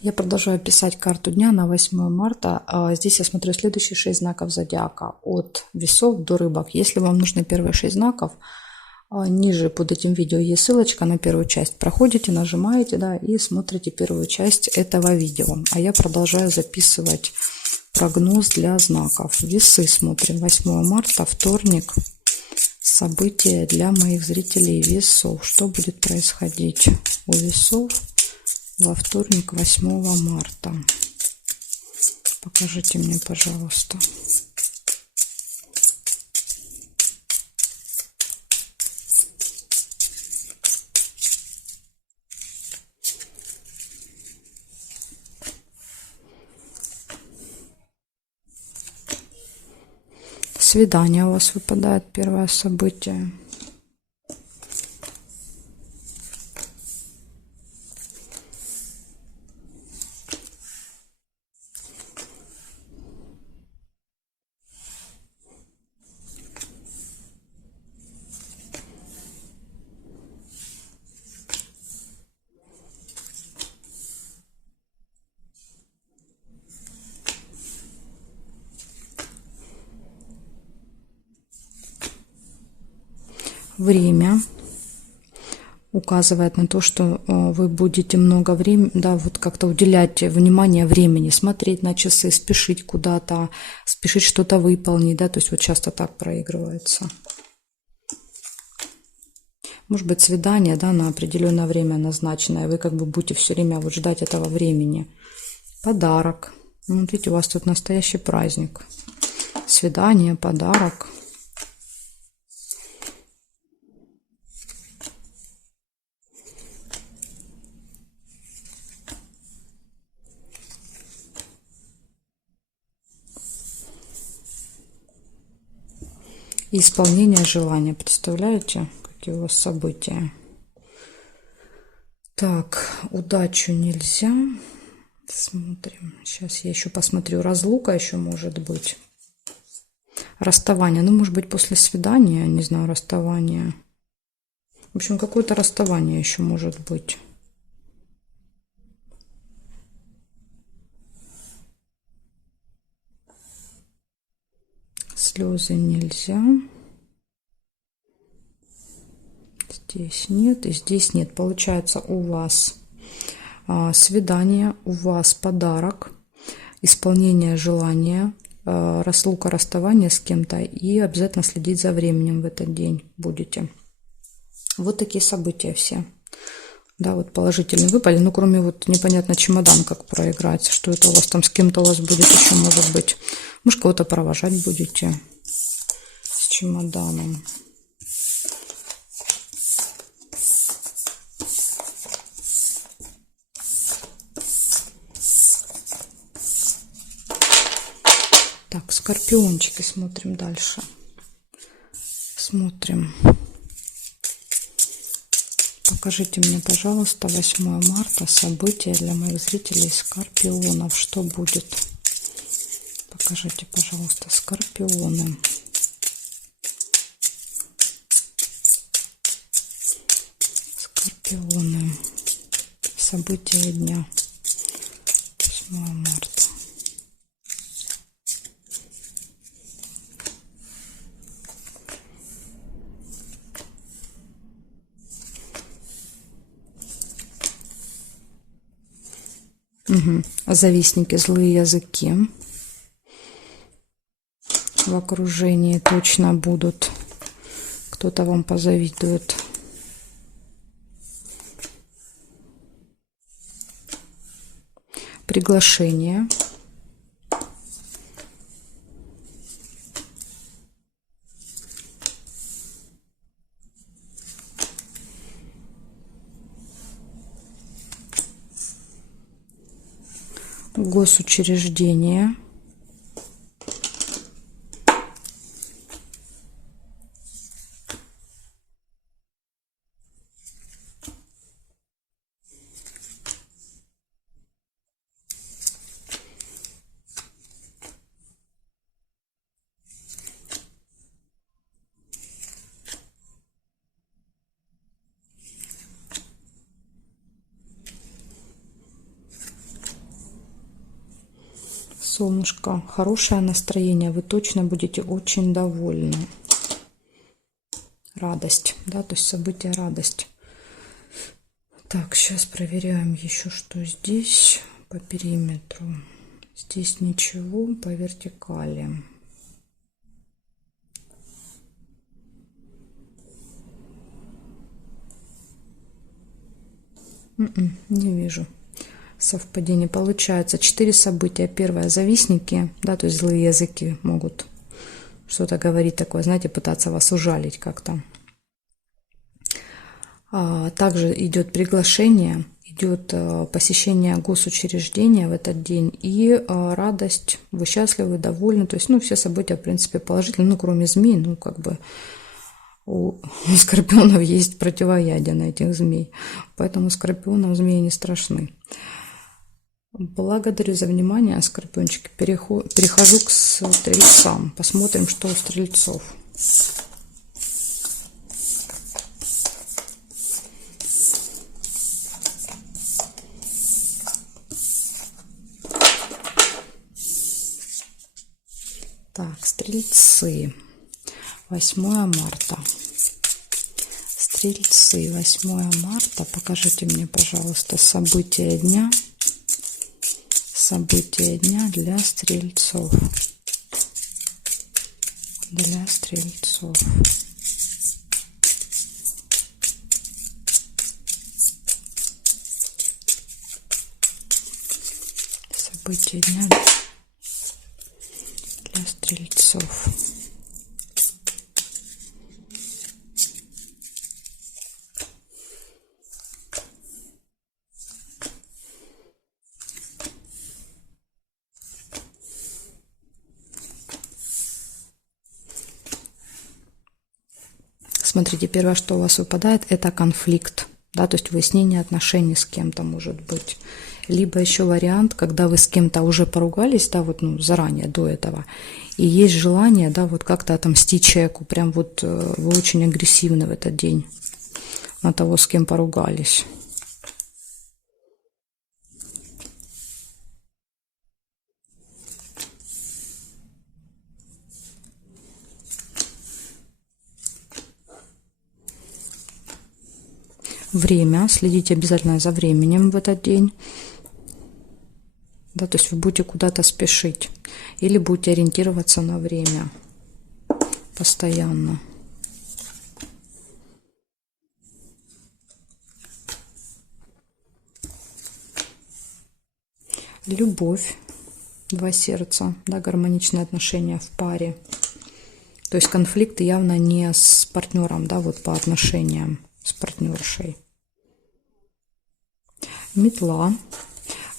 Я продолжаю писать карту дня на 8 марта. Здесь я смотрю следующие 6 знаков зодиака. От весов до рыбок. Если вам нужны первые 6 знаков, ниже под этим видео есть ссылочка на первую часть. Проходите, нажимаете, да, и смотрите первую часть этого видео. А я продолжаю записывать прогноз для знаков. Весы смотрим. 8 марта, вторник. События для моих зрителей весов. Что будет происходить у весов во вторник, 8 марта? Покажите мне, пожалуйста. Свидание у вас выпадает, первое событие. Время указывает на то, что вы будете много времени, да, вот как-то уделять внимание времени, смотреть на часы, спешить куда-то, спешить что-то выполнить, да, то есть вот часто так проигрывается. Может быть, свидание, да, на определенное время назначенное, вы как бы будете все время вот ждать этого времени. Подарок. Ну, вот видите, у вас тут настоящий праздник. Свидание, подарок. И исполнение желания. Представляете, какие у вас события? Так, удачу нельзя. Смотрим. Сейчас я еще посмотрю. Разлука еще может быть. Расставание. Ну, может быть, после свидания, не знаю, расставание. В общем, какое-то расставание еще может быть. Слезы нельзя. Здесь нет и здесь нет. Получается, у вас свидание, у вас подарок, исполнение желания, разлука, расставание с кем-то, и обязательно следить за временем в этот день будете. Вот такие события все. Да, вот положительные выпали. Ну, кроме вот непонятно чемодан, как проиграть. Что это у вас там с кем-то у вас будет еще, может быть. Может, кого-то провожать будете с чемоданом. Так, скорпиончики, смотрим дальше. Смотрим. Покажите мне, пожалуйста, 8 марта события для моих зрителей скорпионов. Что будет? Покажите, пожалуйста, скорпионы. Скорпионы. События дня. 8 марта. Угу. Завистники, злые языки в окружении точно будут. Кто-то вам позавидует. Приглашение. Госучреждение. Солнышко, хорошее настроение, вы точно будете очень довольны. Радость, да, то есть событие радость. Так, сейчас проверяем еще, что здесь по периметру. Здесь ничего, по вертикали. Не вижу совпадений. Получается 4 события. Первое — завистники, да, то есть злые языки могут что-то говорить такое, знаете, пытаться вас ужалить как-то. Также идет приглашение, идет посещение госучреждения в этот день и радость, вы счастливы, довольны, то есть, ну, все события, в принципе, положительные, ну, кроме змей, ну, как бы у скорпионов есть противоядие на этих змей, поэтому скорпионам змеи не страшны. Благодарю за внимание, скорпиончики. Перехожу к стрельцам. Посмотрим, что у стрельцов. Так, стрельцы. 8 марта. Стрельцы, 8 марта. Покажите мне, пожалуйста, события дня. События дня для стрельцов. Для стрельцов. События дня для стрельцов. Смотрите, первое, что у вас выпадает, это конфликт, да, то есть выяснение отношений с кем-то может быть. Либо еще вариант, когда вы с кем-то уже поругались, да, вот, ну, заранее, до этого, и есть желание, да, вот как-то отомстить человеку, прям вот вы очень агрессивны в этот день на того, с кем поругались. Время. Следите обязательно за временем в этот день. Да, то есть вы будете куда-то спешить. Или будете ориентироваться на время. Постоянно. Любовь. 2 сердца. Да, гармоничные отношения в паре. То есть конфликты явно не с партнером, да, вот по отношениям с партнершей. Метла.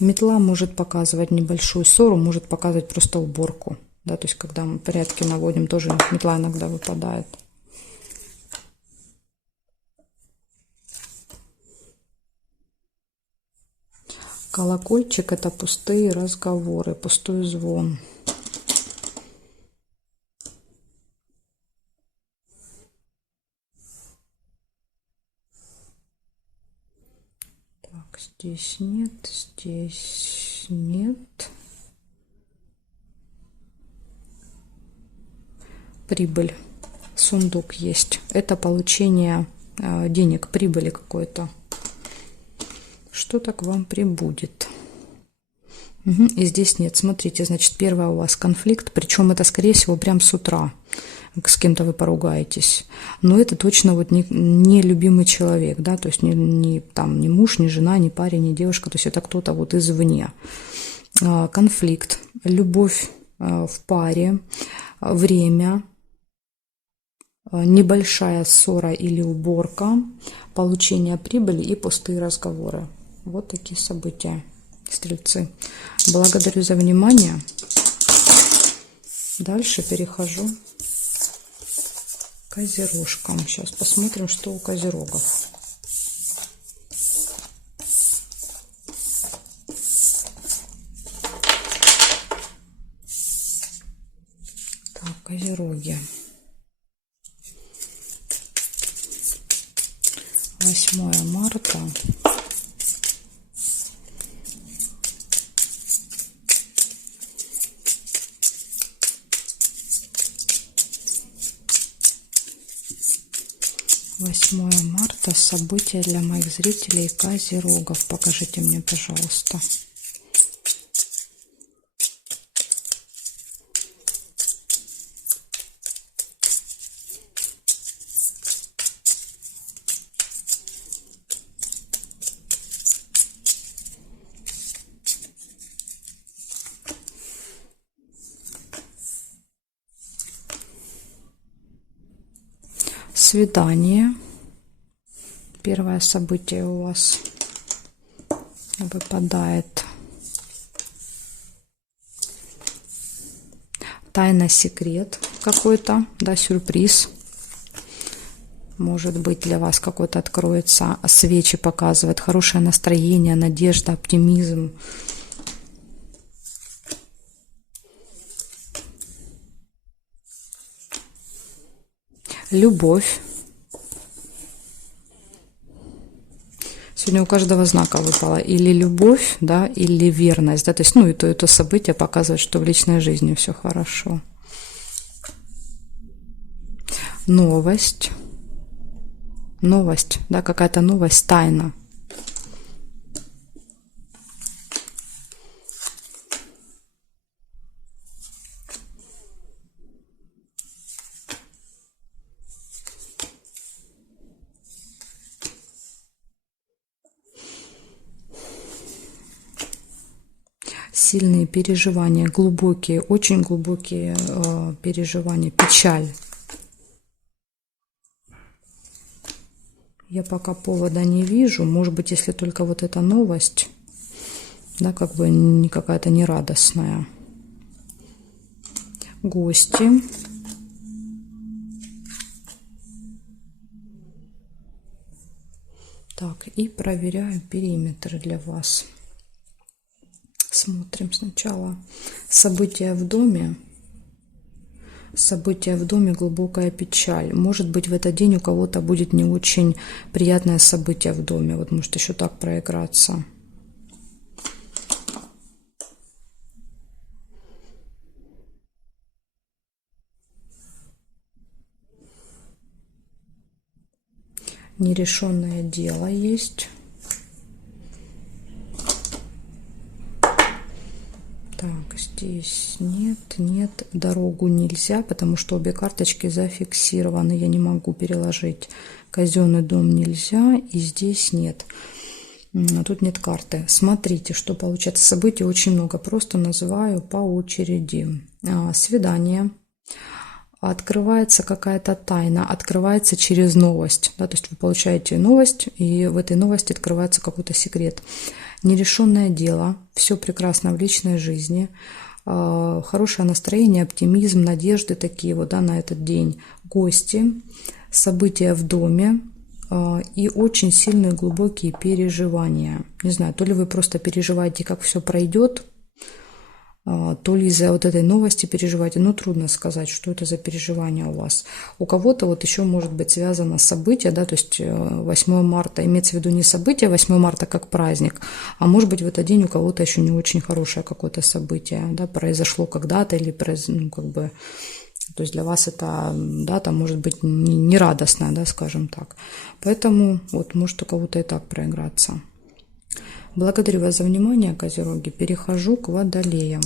Метла может показывать небольшую ссору, может показывать просто уборку. Да, то есть когда мы порядки наводим, тоже метла иногда выпадает. Колокольчик — это пустые разговоры, пустой звон. Так, здесь нет, здесь нет. Прибыль. Сундук есть. Это получение денег, прибыли какой-то. Что-то к вам прибудет. И здесь нет. Смотрите, значит, первое у вас конфликт, причем это, скорее всего, прям с утра. С кем-то вы поругаетесь. Но это точно вот не любимый человек, да, то есть не муж, не жена, не парень, не девушка, то есть это кто-то вот извне. Конфликт, любовь в паре, время, небольшая ссора или уборка, получение прибыли и пустые разговоры. Вот такие события, стрельцы. Благодарю за внимание. Дальше перехожу к козерожкам. Сейчас посмотрим, что у козерогов. Так, козероги. 8 марта. 8 марта. События для моих зрителей Козерогов. Покажите мне, пожалуйста. Свидание. Первое событие у вас выпадает. Тайна, секрет какой-то, да, сюрприз. Может быть, для вас какой-то откроется. Свечи показывают хорошее настроение, надежда, оптимизм. Любовь. Сегодня у каждого знака выпало или любовь, да, или верность, да, то есть, ну, и то событие показывает, что в личной жизни все хорошо. Новость. Новость, да, какая-то новость, тайна. Сильные переживания, глубокие, очень глубокие переживания, печаль. Я пока повода не вижу. Может быть, если только вот эта новость, да, как бы не какая-то нерадостная. Гости. Так, и проверяю периметр для вас. Смотрим сначала события в доме. События в доме, глубокая печаль. Может быть, в этот день у кого-то будет не очень приятное событие в доме. Вот может еще так проиграться. Нерешенное дело есть. Так, здесь нет, дорогу нельзя, потому что обе карточки зафиксированы, я не могу переложить. Казенный дом нельзя, и здесь нет. Тут нет карты. Смотрите, что получается. Событий очень много, просто называю по очереди. Свидание. Открывается какая-то тайна, открывается через новость. Да, то есть вы получаете новость, и в этой новости открывается какой-то секрет. Нерешенное дело, все прекрасно в личной жизни, хорошее настроение, оптимизм, надежды такие вот, да, на этот день. Гости, события в доме и очень сильные глубокие переживания. Не знаю, то ли вы просто переживаете, как все пройдет, то ли из-за вот этой новости переживаете. Ну, трудно сказать, что это за переживания у вас. У кого-то вот еще может быть связано событие, да, то есть 8 марта, имеется в виду не событие 8 марта как праздник, а может быть в этот день у кого-то еще не очень хорошее какое-то событие, да, произошло когда-то или, ну, как бы, то есть для вас это дата может быть не радостная, да, скажем так. Поэтому вот может у кого-то и так проиграться. Благодарю вас за внимание, Козероги. Перехожу к Водолеям.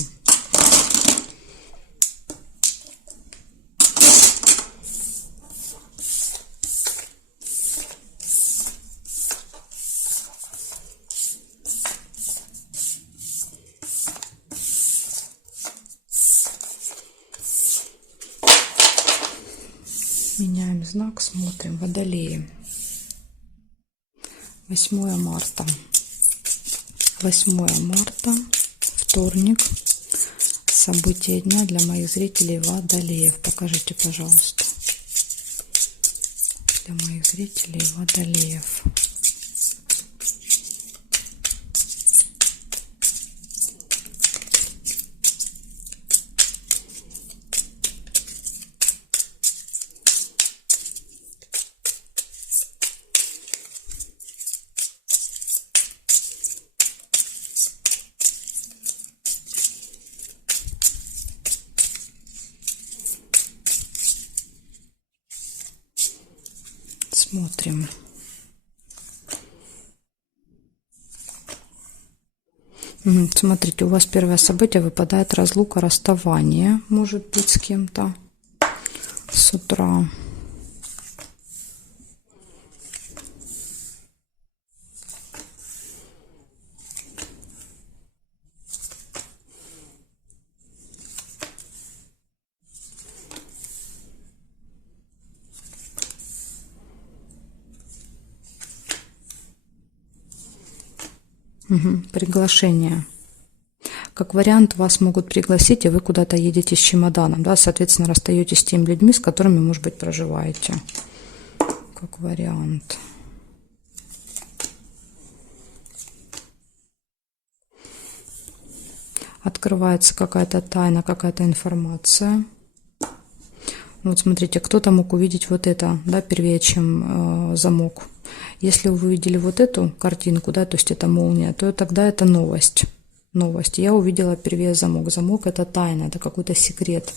Меняем знак, смотрим. Водолеи. 8 марта. 8 марта, вторник. События дня для моих зрителей Водолеев. Покажите, пожалуйста. Для моих зрителей Водолеев. Смотрим. Смотрите, у вас первое событие выпадает разлука, расставание, может быть, с кем-то с утра. Приглашение. Как вариант, вас могут пригласить, и вы куда-то едете с чемоданом, да, соответственно, расстаетесь с теми людьми, с которыми, может быть, проживаете. Как вариант. Открывается какая-то тайна, какая-то информация. Вот смотрите, кто-то мог увидеть вот это, да, первее, чем замок. Если вы увидели вот эту картинку, да, то есть это молния, то тогда это новость. Новость. Я увидела первее замок. Замок — это тайна, это какой-то секрет,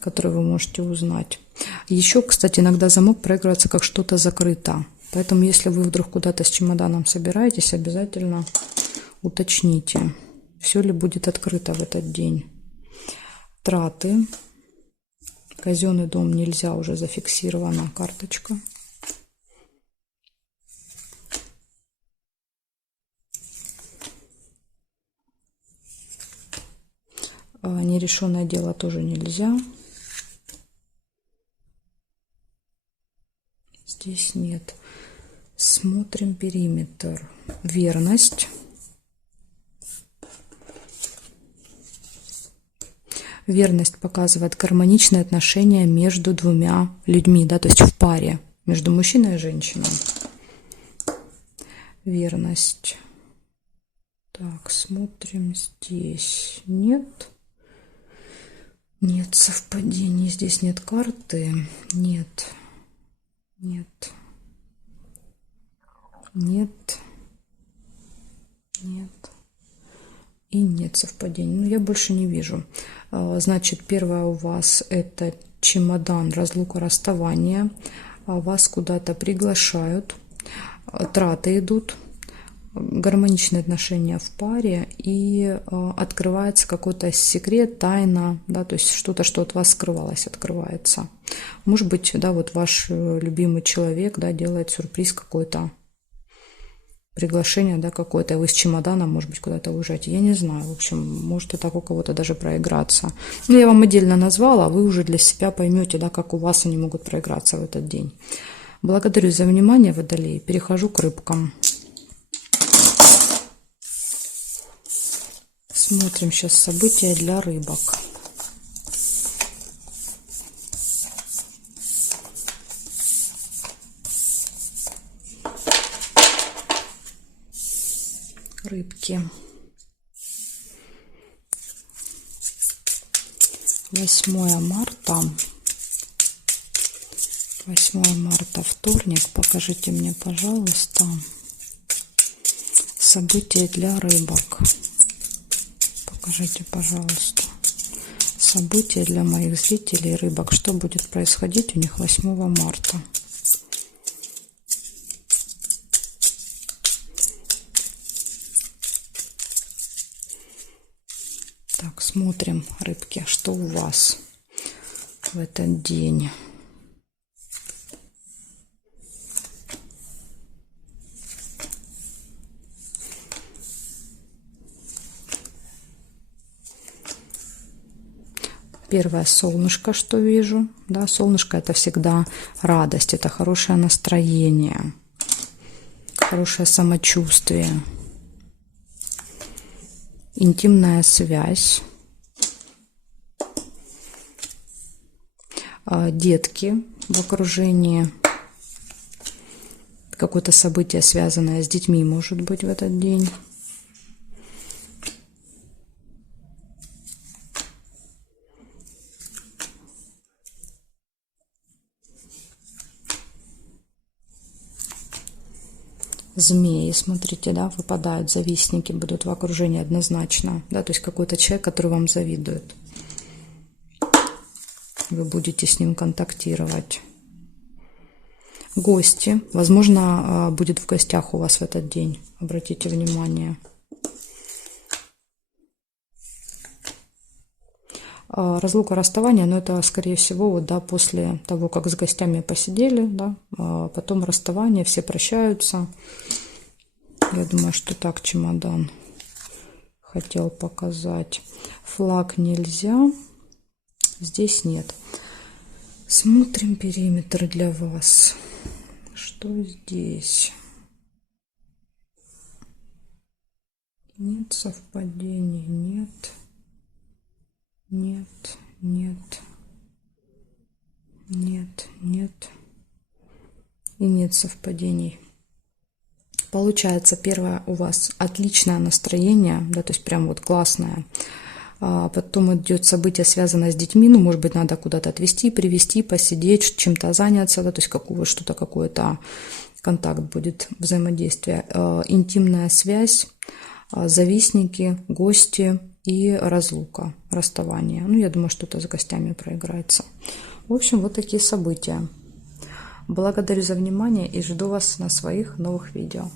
который вы можете узнать. Еще, кстати, иногда замок проигрывается как что-то закрыто. Поэтому, если вы вдруг куда-то с чемоданом собираетесь, обязательно уточните, все ли будет открыто в этот день. Траты. Казенный дом нельзя, уже зафиксирована карточка. Нерешенное дело тоже нельзя. Здесь нет. Смотрим периметр. Верность. Верность показывает гармоничные отношения между двумя людьми, да, то есть в паре, между мужчиной и женщиной. Верность. Так, смотрим здесь. Нет. Нет совпадений. Здесь нет карты. Нет. Нет. Нет. Нет. И нет совпадений. Ну, я больше не вижу. Значит, первое у вас это чемодан, разлука, расставание. Вас куда-то приглашают. Траты идут. Гармоничные отношения в паре. И открывается какой-то секрет, тайна. Да, то есть что-то, что от вас скрывалось, открывается. Может быть, да, вот ваш любимый человек, да, делает сюрприз какой-то. Приглашение, да, какое-то, вы с чемоданом, может быть, куда-то уезжаете, я не знаю, в общем, может и так у кого-то даже проиграться. Но я вам отдельно назвала, а вы уже для себя поймете, да, как у вас они могут проиграться в этот день. Благодарю за внимание, Водолей. Перехожу к рыбкам. Смотрим сейчас события для рыбок. Рыбки. 8 марта. 8 марта, вторник. Покажите мне, пожалуйста, события для рыбок. Покажите, пожалуйста, события для моих зрителей рыбок. Что будет происходить у них 8 марта? Так, смотрим, рыбки, что у вас в этот день. Первое — солнышко, что вижу. Да, солнышко — это всегда радость, это хорошее настроение, хорошее самочувствие. Интимная связь, детки в окружении, какое-то событие, связанное с детьми, может быть, в этот день. Змеи, смотрите, да, выпадают, завистники будут в окружении однозначно, да, то есть какой-то человек, который вам завидует. Вы будете с ним контактировать. Гости. Возможно, будет в гостях у вас в этот день. Обратите внимание. Разлука, расставание, но это, скорее всего, вот, да, после того, как с гостями посидели, да, потом расставание, все прощаются. Я думаю, что так чемодан хотел показать. Флаг нельзя, здесь нет. Смотрим периметр для вас. Что здесь? Нет совпадений, нет. Нет, нет, нет, нет. И нет совпадений. Получается, первое, у вас отличное настроение, да, то есть прям вот классное. Потом идет событие, связанное с детьми, ну, может быть, надо куда-то отвезти, привезти, посидеть, чем-то заняться, да, то есть что-то, какой-то контакт будет, взаимодействие. Интимная связь, завистники, гости и разлука, расставание. Ну, я думаю, что-то с гостями проиграется. В общем, вот такие события. Благодарю за внимание и жду вас на своих новых видео.